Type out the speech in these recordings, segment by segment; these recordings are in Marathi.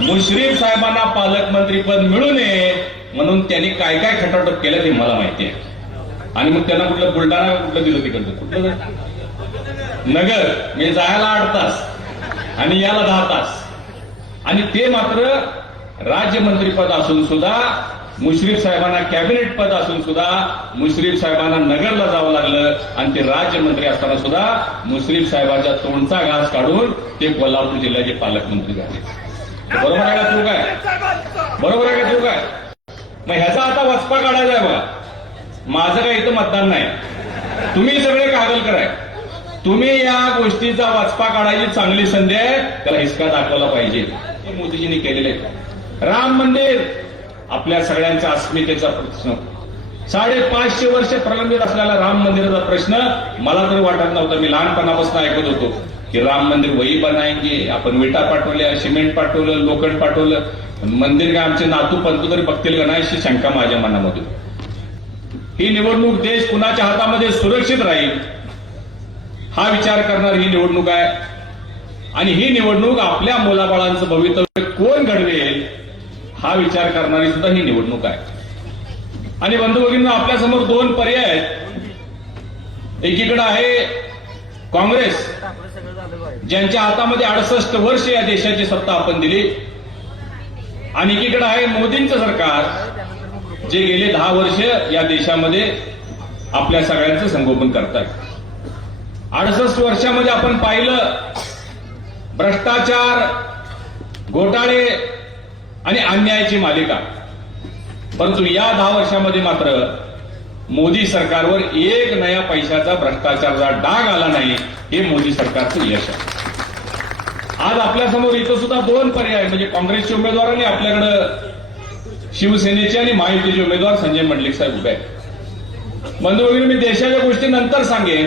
मुश्रीफ साहेबांना पालकमंत्रीपद मिळू नये म्हणून त्यांनी काय काय खटाटप केलं ते मला माहिती आहे. आणि मग त्यांना कुठलं बुलढाणा कुठलं दिलं तिकडचं कुठलं नगर मी जायला आठ तास आणि याला दहा तास. आणि ते मात्र राज्यमंत्रीपद असून सुद्धा मुश्रीफ साहेबांना कॅबिनेट पद असून सुद्धा मुश्रीफ साहेबांना नगरला जावं लागलं आणि ते राज्यमंत्री असताना सुद्धा मुश्रीफ साहेबांच्या तोंडचा घास काढून ते कोल्हापूर जिल्ह्याचे पालकमंत्री झाले. बरोबर आहे का चूक आहे? बरोबर आहे का चूक आहे? मग ह्याचा आता वचपा काढायचा आहे बघा. माझं काही इथं मतदान नाही. तुम्ही सगळे कागल कराय तुम्ही या गोष्टीचा वाचपा काढायची चांगली संधी आहे. त्याला हिसका दाखवला पाहिजे. हे मोदीजींनी केलेले राम मंदिर आपल्या सगळ्यांच्या अस्मितेचा प्रश्न. साडेपाचशे वर्ष प्रलंबित असलेला राम मंदिराचा प्रश्न मला तरी वाटत नव्हता. मी लहानपणापासून ऐकत होतो. की राम मंदिर वही बनायचे आपण विटा पाठवल्या सिमेंट पाठवलं लोखंड पाठवलं. मंदिर काय आमचे नातू पंतू तरी बघतील का नाही अशी शंका माझ्या मनामध्ये. ही निवडणूक देश कुणाच्या हातामध्ये सुरक्षित राहील हा विचार करणार ही निवडणूक आहे. आणि ही निवडणूक आपल्या मुलाबाळांचं भवितव्य कोण घडवेल हा विचार करणारी सुद्धा ही निवडणूक आहे. आणि बंधू भगिनींनो आपल्यासमोर दोन पर्याय आहेत. एकीकडे आहे काँग्रेस ज्यांच्या हातामध्ये अडसष्ट वर्ष या देशाची सत्ता आपण दिली. आणि एकीकडे आहे मोदींचं सरकार जे गेले दहा वर्ष या देशामध्ये आपल्या सगळ्यांचं संगोपन करतात अडसष्ट वर्षामध्ये आपण पाहिलं भ्रष्टाचार घोटाळे आणि अन्यायाची मालिका. परंतु या दहा वर्षामध्ये मात्र मोदी सरकारवर एक नया पैशाचा भ्रष्टाचाराचा डाग आला नाही हे मोदी सरकारचं यश आहे. आज आपल्यासमोर इथं सुद्धा दोन पर्याय म्हणजे काँग्रेसचे उमेदवार आणि आपल्याकडं शिवसेनेचे आणि महायुतीचे उमेदवार संजय मंडलिक साहेब उभे आहेत. बंधू वगैरे मी देशाच्या गोष्टी नंतर सांगेन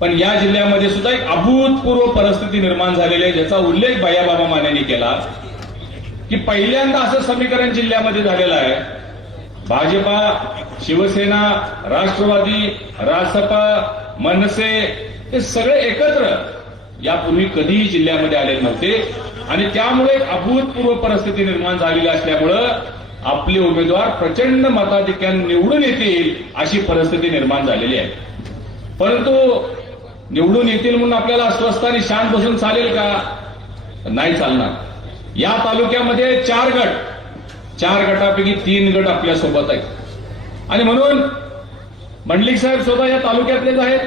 पण या जिल्ह्यामध्ये सुद्धा एक अभूतपूर्व परिस्थिती निर्माण झालेली आहे ज्याचा उल्लेख बाबा मानेने केला की पहिल्यांदा असं समीकरण जिल्ह्यामध्ये झालेलं आहे भाजपा शिवसेना राष्ट्रवादी रासपा मनसे हे सगळे एकत्र यापूर्वी कधीही जिल्ह्यामध्ये आलेले नव्हते. आणि त्यामुळे एक अभूतपूर्व परिस्थिती निर्माण झालेली असल्यामुळं आपले उमेदवार प्रचंड मताधिक्याने निवडून येतील अशी परिस्थिती निर्माण झालेली आहे. परंतु निवडून येतील म्हणून आपल्याला अस्वस्थ आणि शांत बसून चालेल का? नाही चालणार. या तालुक्यामध्ये चार गट चार गटापैकी तीन गट आपल्यासोबत आहेत. आणि म्हणून मंडलिक साहेब स्वतः या तालुक्यातलेच आहेत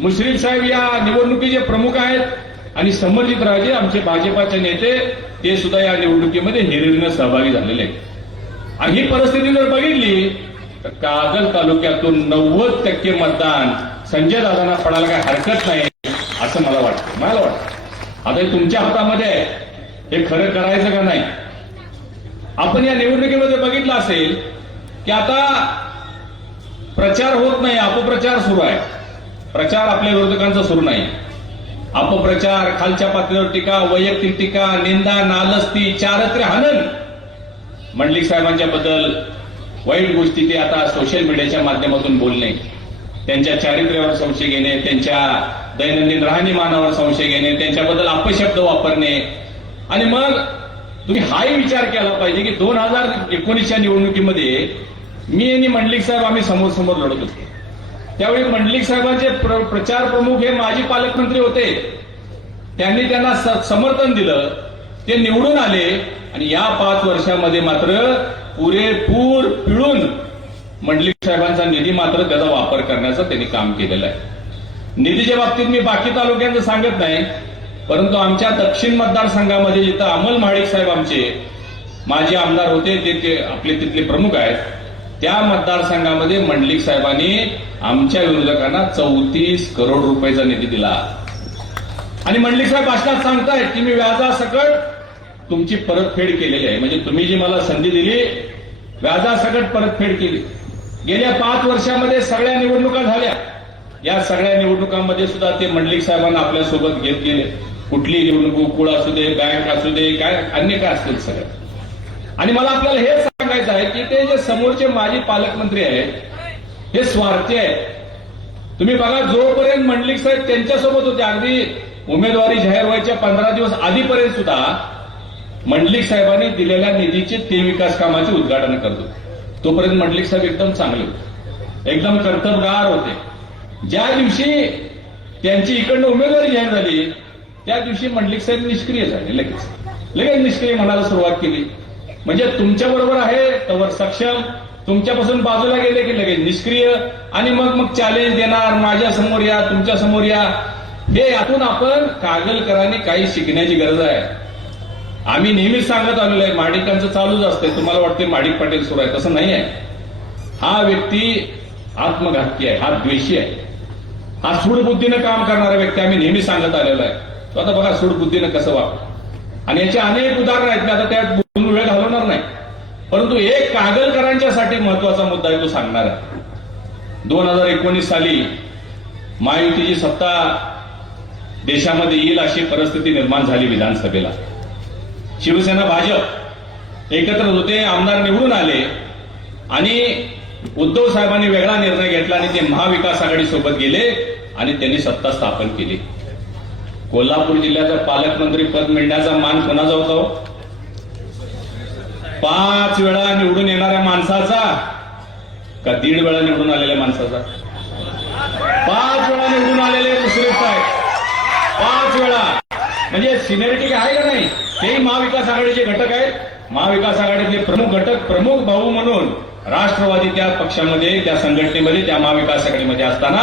मुश्रीफ साहेब या निवडणुकीचे प्रमुख आहेत आणि संबंधित राजे आमचे भाजपाचे नेते ते सुद्धा या निवडणुकीमध्ये हिरिरीनं सहभागी झालेले आहेत. आणि ही परिस्थिती जर बघितली तर कागल तालुक्यातून नव्वद टक्के मतदान संजय दादांना पडायला काही हरकत नाही असं मला वाटतं. मला वाटतं. आता हे तुमच्या हातामध्ये आहे. हे खरं करायचं का नाही? आपण या निवडणुकीमध्ये बघितलं असेल की आता प्रचार होत नाही अपप्रचार सुरू आहे. प्रचार आपल्या विरोधकांचा सुरू नाही. अपप्रचार खालच्या पातळीवर टीका वैयक्तिक टीका निंदा नालस्ती चारत्र्य हनन. मंडलिक साहेबांच्या बद्दल वाईट गोष्टी ते आता सोशल मीडियाच्या माध्यमातून बोलणे त्यांच्या चारित्र्यावर संशय घेणे त्यांच्या दैनंदिन राहणीमानावर संशय घेणे त्यांच्याबद्दल अपशब्द वापरणे आणि मग तुम्ही हाही विचार केला पाहिजे की दोन हजार एकोणीसच्या निवडणुकीमध्ये मी आणि मंडलिक साहेब आम्ही समोर समोर लढत होतो. त्यावेळी मंडलिक साहेबांचे प्र- प्रचार प्रमुख हे माजी पालकमंत्री होते. त्यांनी त्यांना समर्थन दिलं. ते निवडून आले आणि या पाच वर्षामध्ये मात्र पुरेपूर पिळून मंडलिक साहेबांचा निधी मात्र त्याचा वापर करण्याचं त्यांनी काम केलेलं आहे. निधीच्या बाबतीत मी बाकी तालुक्यांचं सांगत नाही. परंतु आमच्या दक्षिण मतदारसंघामध्ये जिथं अमल महाडिक साहेब आमचे माजी आमदार होते ते ते आपले तिथले प्रमुख आहेत त्या मतदारसंघामध्ये मंडलिक साहेबांनी आमच्या विरोधकांना चौतीस करोड रुपयाचा निधी दिला. आणि मंडलिक साहेब भाषणात सांगतायत की मी व्याजासकट तुमची परतफेड केलेली आहे. म्हणजे तुम्ही जी मला संधी दिली व्याजासकट परतफेड केली. गेल्या पाच वर्षामध्ये सगळ्या निवडणुका झाल्या. या सगळ्या निवडणुकांमध्ये सुद्धा ते मंडलिक साहेबांना आपल्यासोबत घेत गेले. कुठली निवडणूक कुळ असू दे बँक असू दे काय अन्य काय असतील सगळं. आणि मला आपल्याला हे सांगायचं आहे की ते जे समोरचे माजी पालकमंत्री आहेत हे स्वार्थी आहेत. तुम्ही बघा जोपर्यंत मंडलिक साहेब त्यांच्यासोबत होते अगदी उमेदवारी जाहीर व्हायच्या पंधरा दिवस आधीपर्यंत सुद्धा मंडलिक साहेबांनी दिलेल्या निधीचे ते विकास कामाचे उद्घाटन करतो. तोपर्यंत मंडलिक साहेब एकदम चांगले होते. एकदम कर्तबगार होते. ज्या दिवशी त्यांची इकडनं उमेदवारी जाहीर झाली त्या दिवशी मंडलिक साहेब निष्क्रिय झाले लगेच. लगेच निष्क्रिय म्हणायला सुरुवात केली. म्हणजे तुमच्या बरोबर आहे तवर सक्षम. तुमच्यापासून बाजूला गेले की लगेच निष्क्रिय. आणि मग मग चॅलेंज देणार माझ्यासमोर या तुमच्यासमोर या. हे यातून आपण कागलकरांनी काही शिकण्याची गरज आहे. आम्ही नेहमीच सांगत आलेलो आहे माडिकांचं चालूच असते तुम्हाला वाटते माडिक पाटील सुरू आहे तसं नाही आहे. हा व्यक्ती आत्मघातकी आहे हा द्वेषी आहे. हा सूडबुद्धीनं काम करणारा व्यक्ती आम्ही नेहमी सांगत आलेलो आहे. तो आता बघा सूडबुद्धीनं कसं वापर आणि याचे अनेक उदाहरणं आहेत मी आता त्यात बोलून वेळ घालवणार नाही. परंतु एक कागलकरांच्यासाठी महत्त्वाचा मुद्दा आहे तो सांगणार आहे. दोन हजार एकोणीस साली महायुतीची सत्ता देशामध्ये येईल अशी परिस्थिती निर्माण झाली विधानसभेला. शिवसेना भाजप एकत्र होते आमदार निवडून आले आणि उद्धव साहेबांनी वेगळा निर्णय घेतला आणि ते महाविकास आघाडी सोबत गेले आणि त्यांनी सत्ता स्थापन केली. कोल्हापूर जिल्ह्याचं पालकमंत्री पद मिळण्याचा मान कोणाचा होता? पाच वेळा निवडून येणाऱ्या माणसाचा का दीड वेळा निवडून आलेल्या माणसाचा? पाच वेळा निवडून आलेले मुश्रीफ साहेब. पाच वेळा. म्हणजे सिनियरिटी आहे का नाही? तेही महाविकास आघाडीचे घटक आहेत. महाविकास आघाडीतले प्रमुख घटक प्रमुख भाऊ म्हणून राष्ट्रवादी त्या पक्षामध्ये त्या संघटनेमध्ये त्या महाविकास आघाडीमध्ये असताना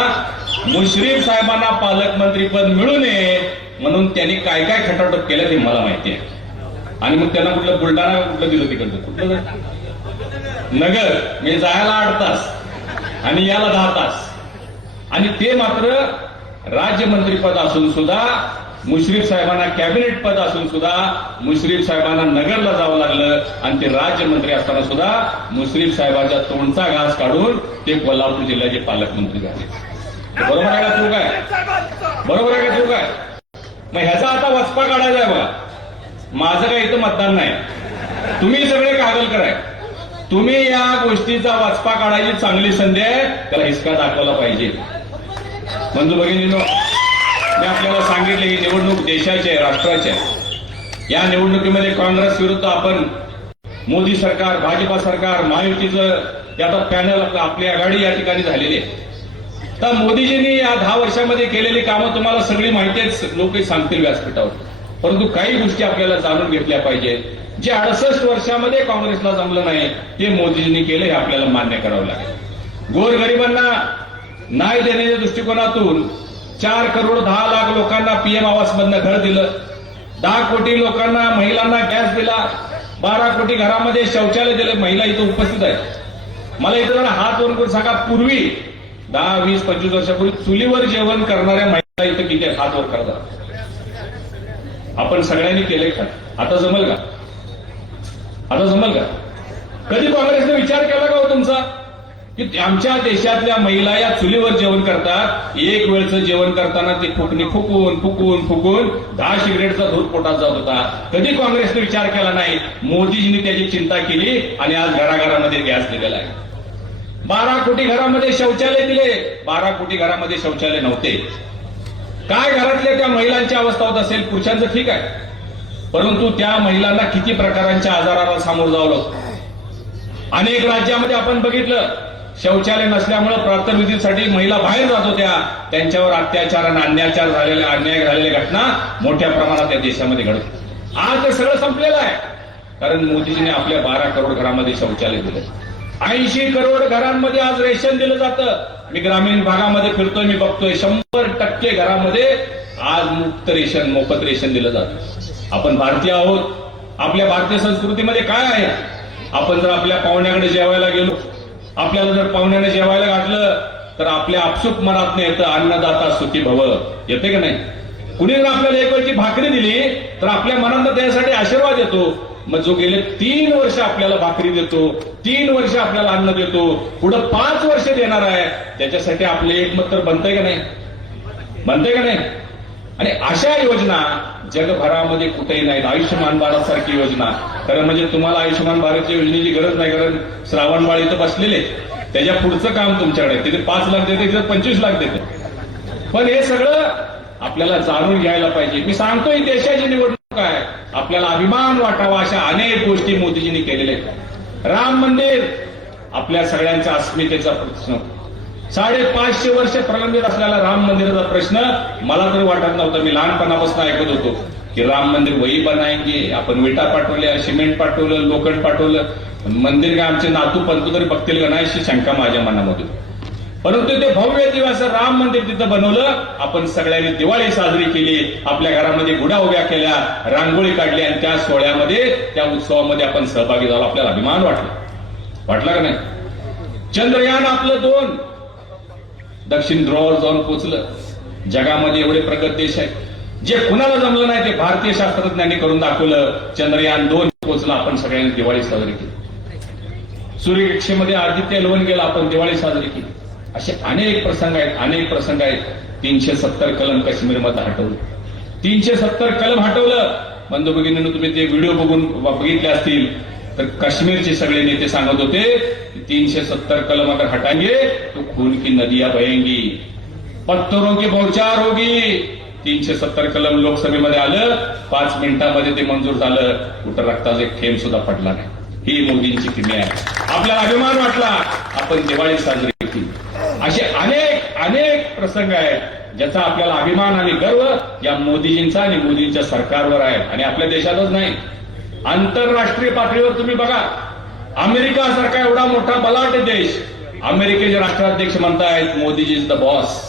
मुश्रीफ साहेबांना पालकमंत्रीपद मिळू नये म्हणून त्यांनी काय काय खटाटोप केलं ते मला माहिती आहे. आणि मग त्यांना कुठलं बुलढाणा कुठलं दिलं तिकडचं कुठलं नगर. मी जायला आठ तास आणि याला दहा तास. आणि ते मात्र राज्यमंत्रीपद असून सुद्धा मुश्रीफ साहेबांना कॅबिनेट पद असून सुद्धा मुश्रीफ साहेबांना नगरला जावं लागलं आणि ते राज्यमंत्री असताना सुद्धा मुश्रीफ साहेबांच्या तोंडचा घास काढून ते कोल्हापूर जिल्ह्याचे पालकमंत्री झाले. बरोबर आहे का चूक आहे? बरोबर आहे का चूक आहे? मग ह्याचा आता वचपा काढायचा आहे बघा. माझं काही इथं मतदान नाही. तुम्ही सगळे कागल कराय. तुम्ही या गोष्टीचा वाचपा काढायची चांगली संधी आहे त्याला हिसका दाखवला पाहिजे. मंजू भगिनीनो मी आपल्याला सांगितले ही निवडणूक देशाची आहे राष्ट्राची आहे. या निवडणुकीमध्ये काँग्रेस विरुद्ध आपण मोदी सरकार भाजपा सरकार महायुतीचं आता पॅनल आपली आघाडी या ठिकाणी झालेली आहे. तर मोदीजींनी या दहा वर्षामध्ये केलेली कामं तुम्हाला सगळी माहितीच लोक सांगतील व्यासपीठावर. परंतु काही गोष्टी आपल्याला जाणून घेतल्या पाहिजे. जे अडसष्ट वर्षामध्ये काँग्रेसला जमलं नाही ते मोदीजींनी केलं हे आपल्याला मान्य करावं लागेल. गोरगरिबांना न्याय देण्याच्या दृष्टिकोनातून चार करोड दहा लाख लोकांना पीएम आवास मधनं घर दिलं. दहा कोटी लोकांना महिलांना गॅस दिला. बारा कोटी घरामध्ये शौचालय दिले. महिला इथं उपस्थित आहेत. मला इथं हात वर करून सांगा. पूर्वी दहा वीस पंचवीस वर्षापूर्वी चुलीवर जेवण करणाऱ्या महिला इथं किती हात वर करतात आपण सगळ्यांनी केले का? आता जमल का? आता जमल का? कधी काँग्रेसने विचार केला का हो तुमचा? की आमच्या देशातल्या महिला या चुलीवर जेवण करतात एक वेळचं जेवण करताना ते फुकणी फुकून फुकून फुकून दहा सिगरेटचा धूर पोटात जात होता. कधी काँग्रेसने विचार केला नाही? मोदीजींनी त्याची चिंता केली आणि आज घराघरामध्ये गॅस दिलेला आहे बारा कोटी घरामध्ये शौचालय दिले. बारा कोटी घरामध्ये शौचालय नव्हते. काय घरातल्या त्या महिलांची अवस्था होत असेल पुरुषांचं ठीक आहे. परंतु त्या महिलांना किती प्रकारांच्या आजाराला सामोरं जावं लागतं? अनेक राज्यामध्ये आपण बघितलं शौचालय नसल्यामुळे प्रातर्विधीसाठी महिला बाहेर जात होत्या. त्यांच्यावर अत्याचार आणि अन्याचार झालेले अन्याय झालेल्या घटना मोठ्या प्रमाणात या देशामध्ये घडत आज ते सगळं संपलेलं आहे. कारण मोदीजीने आपल्या बारा करोड घरामध्ये शौचालय दिलं. ऐंशी करोड घरांमध्ये आज रेशन दिलं जातं. मी ग्रामीण भागामध्ये फिरतोय मी बघतोय. शंभर टक्के घरामध्ये आज मुक्त रेशन मोफत रेशन दिलं जातं. आपण भारतीय आहोत. आपल्या भारतीय संस्कृतीमध्ये काय आहे? आपण जर आपल्या पाहुण्याकडे जेवायला गेलो आपल्याला जर पाहुण्याने जेवायला घातलं तर आपल्या आपसुक मनात येतं अन्नदाता सुखी भव. येते का नाही? कुणी जर आपल्याला एक वेळची भाकरी दिली तर आपल्या मनात त्यासाठी आशीर्वाद येतो. मग जो गेले तीन वर्ष आपल्याला भाकरी देतो तीन वर्ष आपल्याला अन्न देतो पुढं पाच वर्ष देणार आहे त्याच्यासाठी आपले एकमत तर बनतंय का नाही? बनतंय का नाही? आणि अशा योजना जगभरामध्ये कुठेही नाहीत. आयुष्यमान भारत सारखी योजना. कारण म्हणजे तुम्हाला आयुष्यमान भारतच्या योजनेची गरज नाही कारण श्रावणबाळ इथं बसलेले त्याच्या पुढचं काम तुमच्याकडे तिथे पाच लाख देते तिथे पंचवीस लाख देते. पण हे सगळं आपल्याला जाणून घ्यायला पाहिजे. मी सांगतोय देशाची निवडणूक आहे. आपल्याला अभिमान वाटावा अशा अनेक गोष्टी मोदीजींनी केलेल्या आहेत. राम मंदिर आपल्या सगळ्यांचा अस्मितेचा प्रश्न. साडेपाचशे वर्ष प्रलंबित असलेला राम मंदिराचा प्रश्न मला तरी वाटत नव्हता. मी लहानपणापासून ऐकत होतो की राम मंदिर वही बनायचे आपण विटा पाठवल्या सिमेंट पाठवलं लोखंड पाठवलं. मंदिर काय आमचे नातू पंतू तरी बघतील का नाही अशी शंका माझ्या मनामध्ये परंतु ते भव्य दिवस राम मंदिर तिथं बनवलं. आपण सगळ्यांनी दिवाळी साजरी केली. आपल्या घरामध्ये गुढा उभ्या केल्या. रांगोळी काढली आणि त्या सोहळ्यामध्ये त्या उत्सवामध्ये आपण सहभागी झालो. आपल्याला अभिमान वाटला. वाटला का नाही? चंद्रयान आपलं दोन. दक्षिण ध्रुवावर जाऊन पोचलं. जगामध्ये एवढे प्रगत देश आहेत. जे कुणाला जमलं नाही ते भारतीय शास्त्रज्ञांनी करून दाखवलं. चंद्रयान दोन पोचलं. आपण सगळ्यांनी दिवाळी साजरी केली. सूर्यकक्षेमध्ये आदित्य लोन गेला. आपण दिवाळी साजरी केली. असे अनेक प्रसंग आहेत अनेक प्रसंग आहेत. तीनशे सत्तर कलम काश्मीरमध्ये हटवलं. तीनशे सत्तर कलम हटवलं. बंधू भगिनीनं तुम्ही ते व्हिडिओ बघून बघितले असतील. तर काश्मीरचे सगळे नेते सांगत होते तीनशे सत्तर कलम अगर हटाएंगे तो खून की नदिया बहेंगी. पत्थरों की बौछार होगी. तीनशे सत्तर कलम लोकसभेमध्ये आलं. पाच मिनिटांमध्ये ते मंजूर झालं. कुठं रक्ताचा एक थेंब सुद्धा पडला नाही. ही मोदींची किमी आहे. आपल्याला अभिमान वाटला. आपण दिवाळी साजरी केली. असे अनेक अनेक प्रसंग आहेत ज्याचा आपल्याला अभिमान आणि गर्व या मोदीजींचा आणि मोदींच्या सरकारवर आहे आणि आपल्या देशातच नाही. आंतरराष्ट्रीय पातळीवर तुम्ही बघा. अमेरिका सारखा एवढा मोठा बलाढ्य देश. अमेरिकेचे राष्ट्राध्यक्ष म्हणतायत मोदीजी इज द बॉस